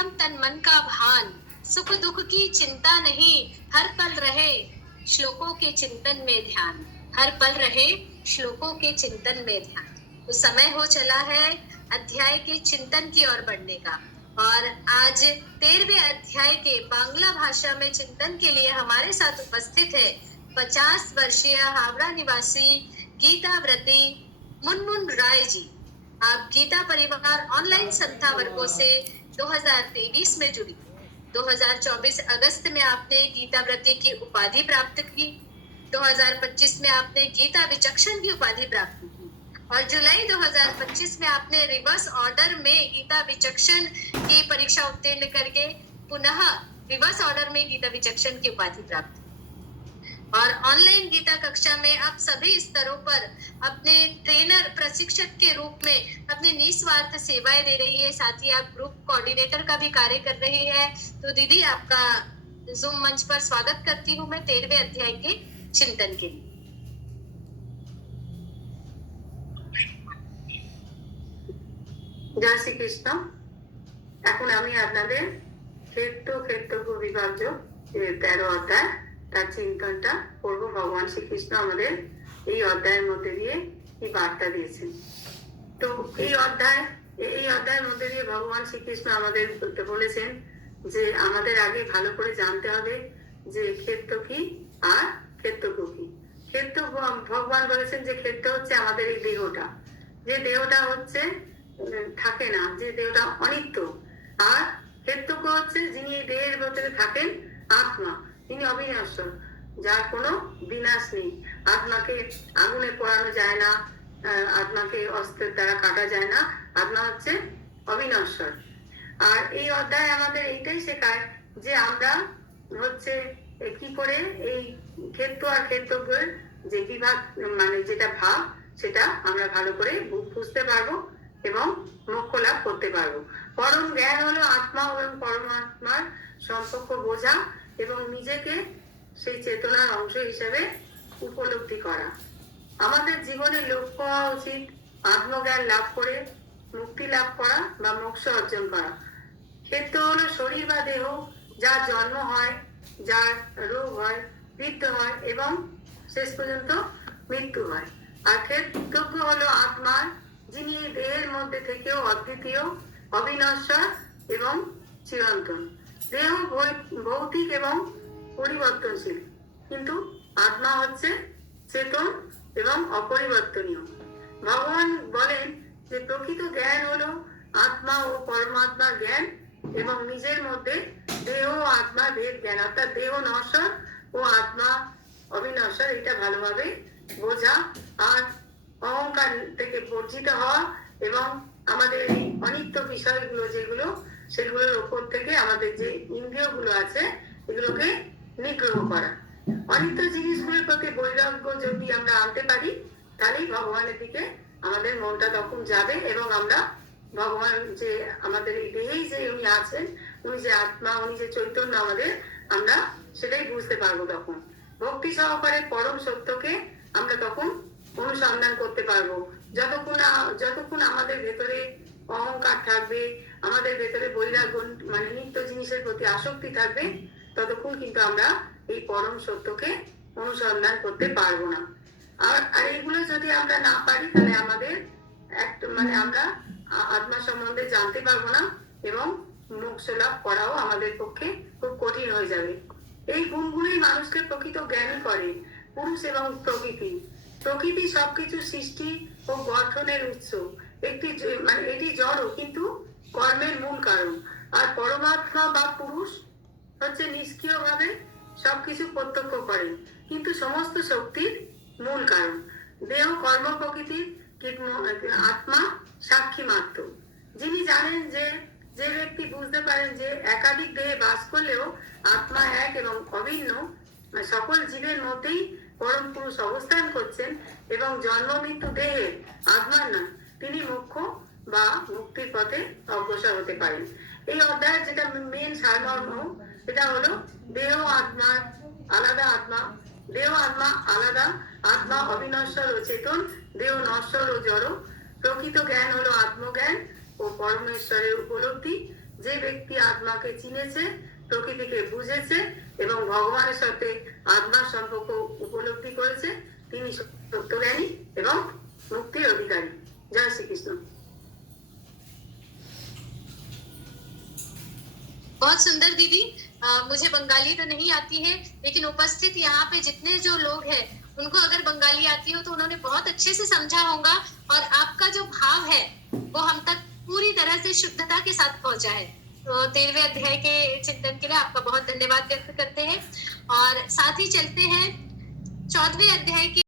हम तन मन का भान, सुख दुख की चिंता नहीं, हर पल रहे श्लोकों के चिंतन में ध्यान, हर पल रहे श्लोकों के चिंतन में ध्यान। तो समय हो चला है अध्याय के चिंतन की ओर बढ़ने का, और आज 13वें अध्याय के बांग्ला भाषा में चिंतन के लिए हमारे साथ उपस्थित है 50 वर्षीय हावड़ा निवासी गीता व्रती मुनमुन राय जी। आप गीता परिवार ऑनलाइन संस्था वर्गों से 2023 में जुड़ी। 2024 अगस्त में आपने गीता व्रती की उपाधि प्राप्त की। 2025 में आपने गीता विचक्षण की उपाधि प्राप्त की, और जुलाई 2025 में आपने रिवर्स ऑर्डर में गीता विचक्षण की परीक्षा उत्तीर्ण करके पुनः रिवर्स ऑर्डर में गीता विचक्षण की उपाधि प्राप्त की। और ऑनलाइन गीता कक्षा में आप सभी स्तरों पर अपने ट्रेनर प्रशिक्षक के रूप में अपनी निस्वार्थ सेवाएं दे रही है। साथ ही आप ग्रुप कोऑर्डिनेटर का भी कार्य कर रही है। तो दीदी, आपका जूम मंच पर स्वागत करती हूँ मैं 13वें अध्याय के चिंतन के लिए। जय श्री कृष्ण। এখন আমি আপনাদের ক্ষেত্র বিভাজ্য 13 অধ্যায় তার চিন্তনটা করব। ভগবান শ্রীকৃষ্ণ আমাদের এই অধ্যায়ের মধ্যে দিয়ে কি বার্তা দিয়েছেন। তো এই অধ্যায়ের মধ্যে দিয়ে ভগবান শ্রীকৃষ্ণ আমাদের বলেছেন যে আমাদের আগে ভালো করে জানতে হবে যে ক্ষেত্র কি আর ক্ষেত্রজ্ঞ কি। ক্ষেত্র, ভগবান বলেছেন যে ক্ষেত্র হচ্ছে আমাদের এই দেহটা, যে দেহটা হচ্ছে থাকে না, যে দেহটা অনিত্য। আর ক্ষেত্রজ্ঞ হচ্ছে যিনি এই দেহের ভেতরে থাকেন, আত্মা, তিনি অবিনশ্বর, যার কোনো বিনাশ নেই। আত্মাকে আগুনে পোড়ানো যায় না, আত্মাকে অস্ত্রের দ্বারা কাটা যায় না। আত্মা হচ্ছে অবিনশ্বর। আর এই অধ্যায় আমাদের এইটাই শেখায় যে আমরা হচ্ছে কি করে এই ক্ষেত্র আর ক্ষেত্রজ্ঞের যে বিভাগ, মানে যেটা ভাব, সেটা আমরা ভালো করে বুঝতে পারবো এবং মোক্ষ লাভ করতে পারবো। পরম জ্ঞান হলো আত্মা এবং পরমাত্মার সম্পর্ক বোঝা এবং নিজেকে সেই চেতনার অংশ হিসেবে উপলব্ধি করা। আমাদের জীবনের লক্ষ্য হওয়া উচিত আত্মজ্ঞান লাভ করে মুক্তি লাভ করা বা মোক্ষ অর্জন করা। ক্ষেত্র হলো শরীর বা দেহ, যার জন্ম হয়, যার রোগ হয়, বৃদ্ধ হয় এবং শেষ পর্যন্ত মৃত্যু হয়। আর ক্ষেত্রজ্ঞ হলো আত্মার, যিনি এই দেহের মধ্যে থেকেও অদ্বিতীয়, অবিনশ্বর এবং চিরন্তন। দেহ ভৌতিক এবং পরিবর্তনশীল, কিন্তু আত্মা হচ্ছে চেতন এবং অপরিবর্তনীয়। ভগবান বলেন যে প্রকৃত জ্ঞান হলো আত্মা ও পরমাত্মার জ্ঞান এবং নিজের মধ্যে দেহ ও আত্মা ভেদ জ্ঞান, অর্থাৎ দেহ নশ্বর ও আত্মা অবিনশ্বর, এটা ভালোভাবে বোঝা। আর অহংকার থেকে বর্জিত হওয়া এবং আমাদের এই অনিত্য বিষয়গুলো যেগুলো, সেগুলোর উপর থেকে আমাদের যে ইন্দ্রিয়গুলো আছে এগুলোকে নিগ্রহ করা। অনিত্য জিনিসগুলোর প্রতি বৈরাগ্য যদি আমরা আনতে পারি, তাহলেই ভগবানের দিকে আমাদের মনটা তখন যাবে এবং আমরা ভগবান যে আমাদের এই দেহেই যে উনি আছেন, উনি যে আত্মা, উনি যে চৈতন্য আমাদের, আমরা সেটাই বুঝতে পারবো। তখন ভক্তি সহকারে পরম সত্যকে আমরা তখন অনুসন্ধান করতে পারবো। যতক্ষণ আমাদের ভেতরে অহংকার থাকবে, আমাদের ভেতরে বৈরাগ্য মানে নিত্য জিনিসের প্রতি আসক্তি থাকবে, ততক্ষণ কিন্তু আমরা এই পরম সত্যকে অনুসন্ধান করতে পারবো না। আর এইগুলো যদি আমরা না পারি, তাহলে আমাদের আমরা আত্মা সম্বন্ধে জানতে পারবো না এবং মোক্ষ লাভ করাও আমাদের পক্ষে খুব কঠিন হয়ে যাবে। এই গুণগুলোই মানুষকে প্রকৃত জ্ঞানী করে। পুরুষ এবং প্রকৃতি সবকিছু সৃষ্টি ও গঠনের উৎস। এটি জড় কিন্তু কর্মের মূল কারণ। আর পরমাত্মা বা পুরুষ হচ্ছে নিষ্ক্রিয়ভাবে সবকিছু প্রত্যক্ষ করেন, কিন্তু সমস্ত শক্তির মূল কারণ। দেহ কর্ম প্রকৃতির, আত্মা সাক্ষী মাত্র। যিনি জানেন যে ব্যক্তি বুঝতে পারেন যে একাধিক দেহে বাস করলেও আত্মা এক এবং অভিন্ন, সকল জীবের মধ্যেই পরম পুরুষ অবস্থান করছেন এবং জন্ম মৃত্যু দেহের, আত্মার না, তিনি মোক্ষ বা মুক্তির পথে অগ্রসর হতে পারেন। এই অধ্যায়ের যেটা মেন সারমর্ম, সেটা হলো দেহ আত্মা আলাদা, আত্মা অবিনশ্বর ও চেতন, দেহ নশ্বর ও জড়। প্রকৃত জ্ঞান হলো আত্মজ্ঞান ও পরমেশ্বরের উপলব্ধি। যে ব্যক্তি আত্মাকে চিনেছে, প্রকৃতিকে বুঝেছে এবং ভগবানের সাথে আত্মার সম্পর্ক উপলব্ধি করেছে, তিনি সত্যজ্ঞানী এবং মুক্তির অধিকারী। জয় শ্রীকৃষ্ণ। बहुत सुंदर दीदी। मुझे बंगाली तो नहीं आती है, लेकिन उपस्थित यहाँ पे जितने जो लोग हैं उनको अगर बंगाली आती हो तो उन्होंने बहुत अच्छे से समझा होगा, और आपका जो भाव है वो हम तक पूरी तरह से शुद्धता के साथ पहुंचा है। तो 13वें अध्याय के चिंतन के लिए आपका बहुत धन्यवाद व्यक्त करते हैं, और साथ ही चलते हैं 14वें अध्याय की